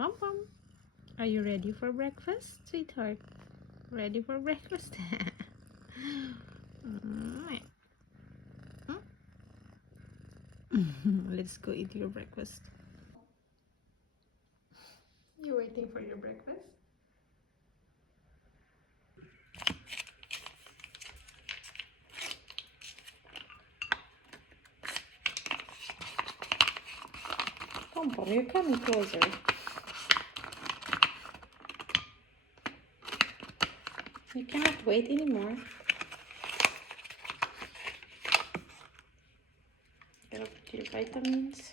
Pom Pom, are you ready for breakfast, sweetheart? Ready for breakfast? Let's go eat your breakfast. You waiting for your breakfast? Pom Pom, you're coming closer. You cannot wait anymore. Gotta put your vitamins.